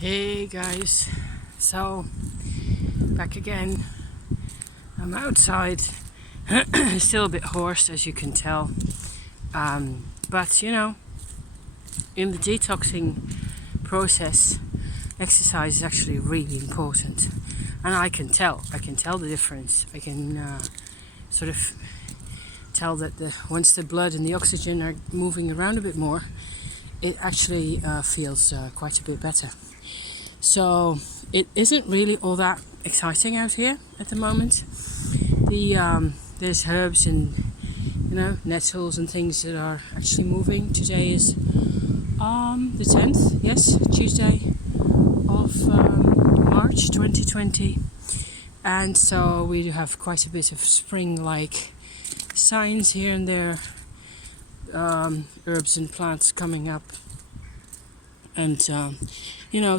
Hey guys, so back again. I'm outside, still a bit hoarse as you can tell, but in the detoxing process, exercise is actually really important, and I can tell the difference. I can sort of tell that once the blood and the oxygen are moving around a bit more, it actually feels quite a bit better. So it isn't really all that exciting out here at the moment. There's herbs and nettles and things that are actually moving. Today is the 10th, yes, Tuesday of March 2020, and so we do have quite a bit of spring-like signs here and there. Herbs and plants coming up, and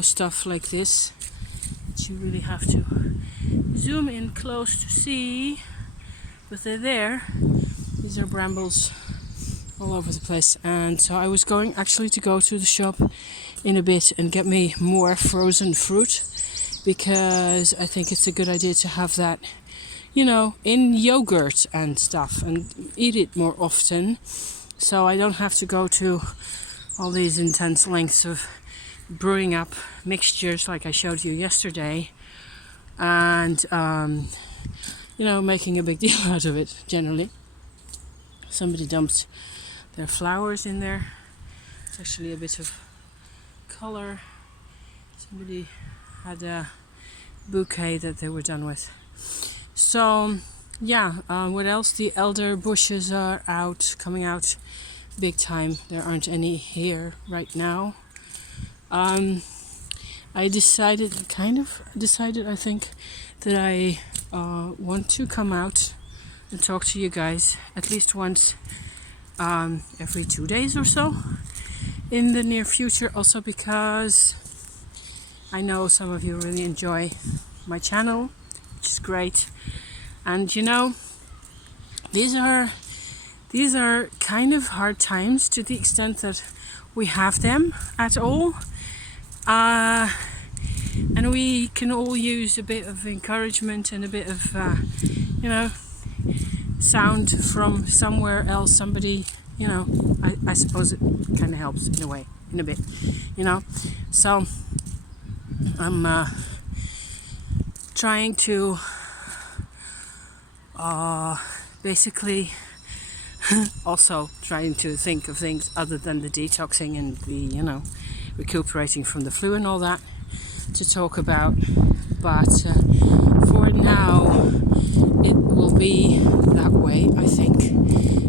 stuff like this that you really have to zoom in close to see, but they're there. These are brambles all over the place, and so I was going actually to go to the shop in a bit and get me more frozen fruit, because I think it's a good idea to have that in yogurt and stuff, and eat it more often, so I don't have to go to all these intense lengths of brewing up mixtures like I showed you yesterday, and making a big deal out of it. Generally, somebody dumped their flowers in there. It's actually a bit of color. Somebody had a bouquet that they were done with. So what else? The elder bushes are coming out big time. There aren't any here right now. I decided, I think, that I want to come out and talk to you guys at least once every 2 days or so in the near future, also because I know some of you really enjoy my channel, which is great. And these are kind of hard times, to the extent that we have them at all. And we can all use a bit of encouragement and a bit of, sound from somewhere else. Somebody, I suppose it kind of helps in a way, in a bit, So I'm trying to basically also trying to think of things other than the detoxing and the, recuperating from the flu and all that to talk about. But for now, it will be that way, I think.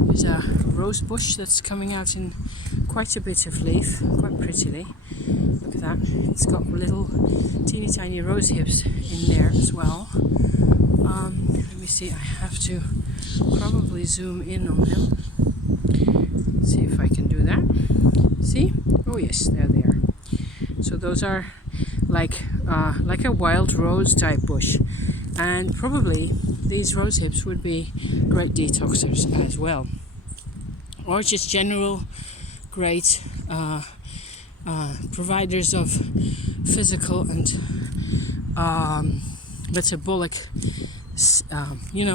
There's a rose bush that's coming out in quite a bit of leaf, quite prettily. Look at that. It's got little teeny tiny rose hips in there as well. Let me see, I have to probably zoom in on them. See if I can do that. See? Oh yes, they're there. So those are like a wild rose type bush, and probably these rose hips would be great detoxers as well, or just general great providers of physical and metabolic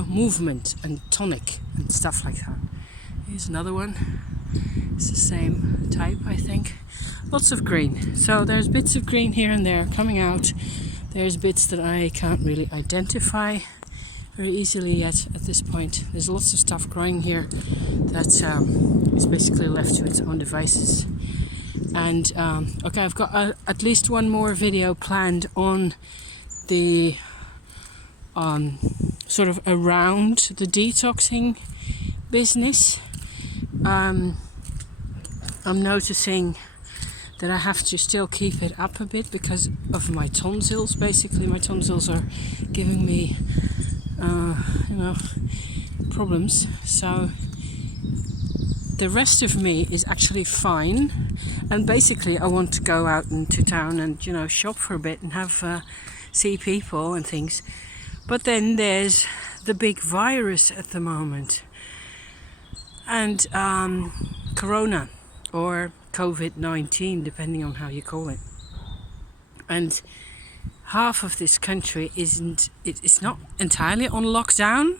movement and tonic and stuff like that. Here's another one. It's the same type, I think. Lots of green. So there's bits of green here and there coming out. There's bits that I can't really identify very easily yet at this point. There's lots of stuff growing here that is basically left to its own devices. And okay, I've got at least one more video planned on the sort of around the detoxing business. I'm noticing that I have to still keep it up a bit because of my tonsils. Basically, my tonsils are giving me, problems. So the rest of me is actually fine. And basically, I want to go out into town and, shop for a bit and have see people and things. But then there's the big virus at the moment. And Corona, or COVID-19, depending on how you call it. and half of this country it's not entirely on lockdown,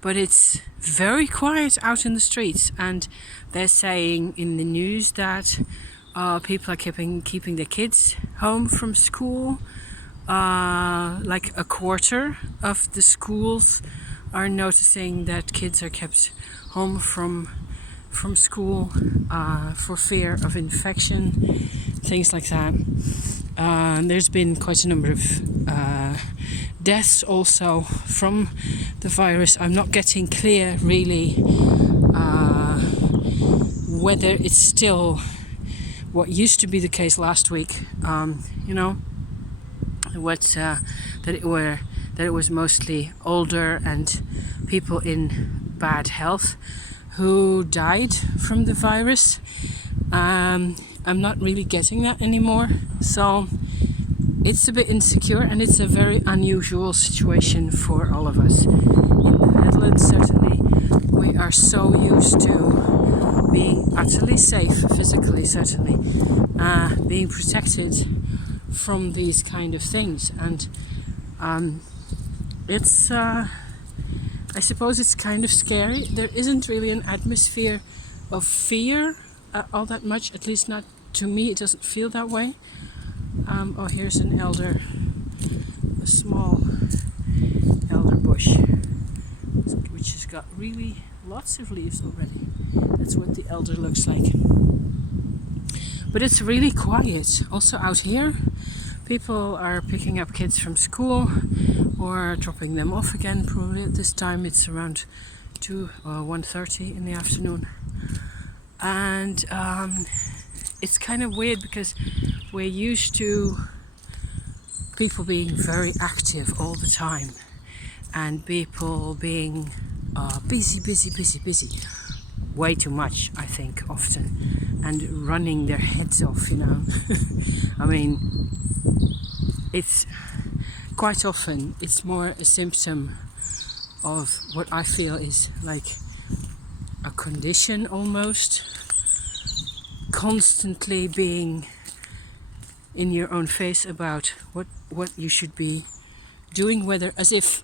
but it's very quiet out in the streets, and they're saying in the news that people are keeping their kids home from school. Like a quarter of the schools are noticing that kids are kept home from school for fear of infection, things like that. There's been quite a number of deaths also from the virus. I'm not getting clear really whether it's still what used to be the case last week. That it was mostly older and people in bad health who died from the virus. I'm not really getting that anymore, so it's a bit insecure, and it's a very unusual situation for all of us. In the Netherlands, certainly, we are so used to being utterly safe, physically, certainly, being protected from these kind of things, and it's I suppose it's kind of scary. There isn't really an atmosphere of fear all that much, at least not to me. It doesn't feel that way. Here's an elder, a small elder bush, which has got really lots of leaves already. That's what the elder looks like. But it's really quiet. Also out here, people are picking up kids from school or dropping them off again. Probably at this time it's around 2 or 1:30 in the afternoon. And it's kind of weird because we're used to people being very active all the time and people being busy. Way too much, I think, often, and running their heads off, I mean, it's quite often it's more a symptom of what I feel is like a condition almost, constantly being in your own face about what you should be doing, whether as if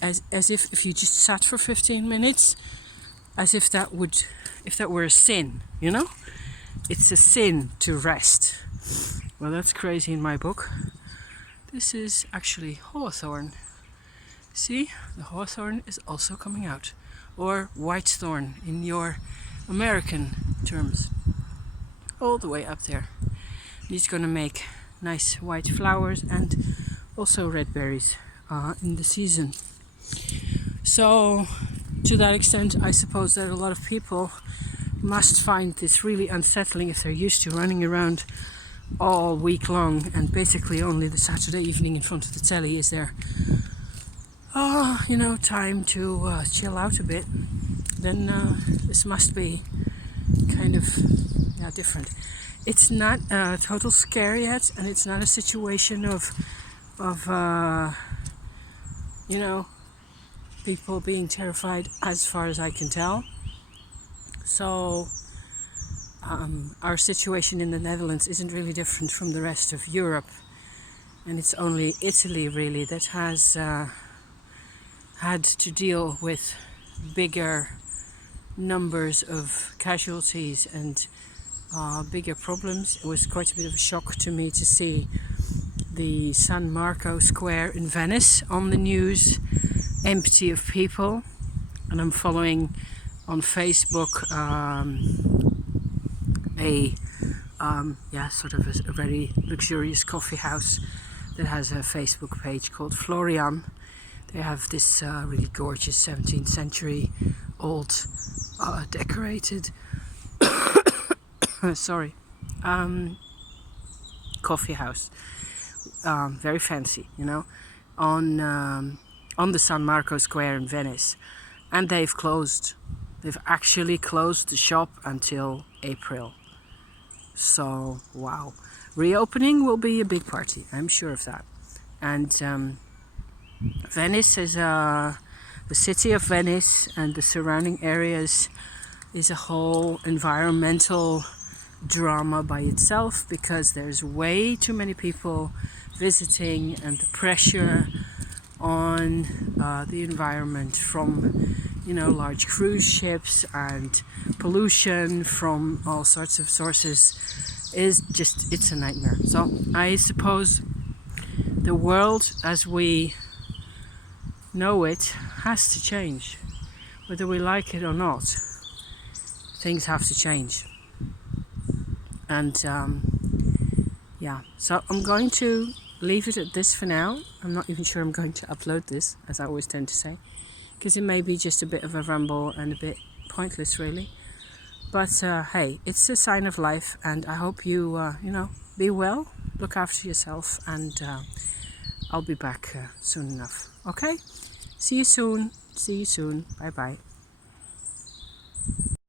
if you just sat for 15 minutes, as if that were a sin, It's a sin to rest. Well, that's crazy in my book. This is actually hawthorn. See, the hawthorn is also coming out. Or white thorn in your American terms. All the way up there. He's going to make nice white flowers and also red berries in the season. So, to that extent, I suppose that a lot of people must find this really unsettling if they're used to running around all week long, and basically only the Saturday evening in front of the telly is there time to chill out a bit. Then this must be kind of different. It's not a total scare yet, and it's not a situation of people being terrified as far as I can tell. So our situation in the Netherlands isn't really different from the rest of Europe, and it's only Italy really that has had to deal with bigger numbers of casualties and bigger problems. It was quite a bit of a shock to me to see the San Marco Square in Venice on the news, empty of people. And I'm following on Facebook a very luxurious coffee house that has a Facebook page called Florian. They have this really gorgeous 17th century old decorated coffee house, very fancy, on the San Marco Square in Venice, and they've actually closed the shop until April. So wow, reopening will be a big party, I'm sure of that. And Venice is the city of Venice and the surrounding areas is a whole environmental drama by itself, because there's way too many people visiting, and the pressure on the environment from large cruise ships and pollution from all sorts of sources is just, it's a nightmare. So I suppose the world as we know it has to change, whether we like it or not. Things have to change. And yeah, so I'm going to leave it at this for now. I'm not even sure I'm going to upload this, as I always tend to say, because it may be just a bit of a ramble and a bit pointless really. But hey, it's a sign of life, and I hope you be well, look after yourself, and I'll be back soon enough. Okay, see you soon. Bye bye.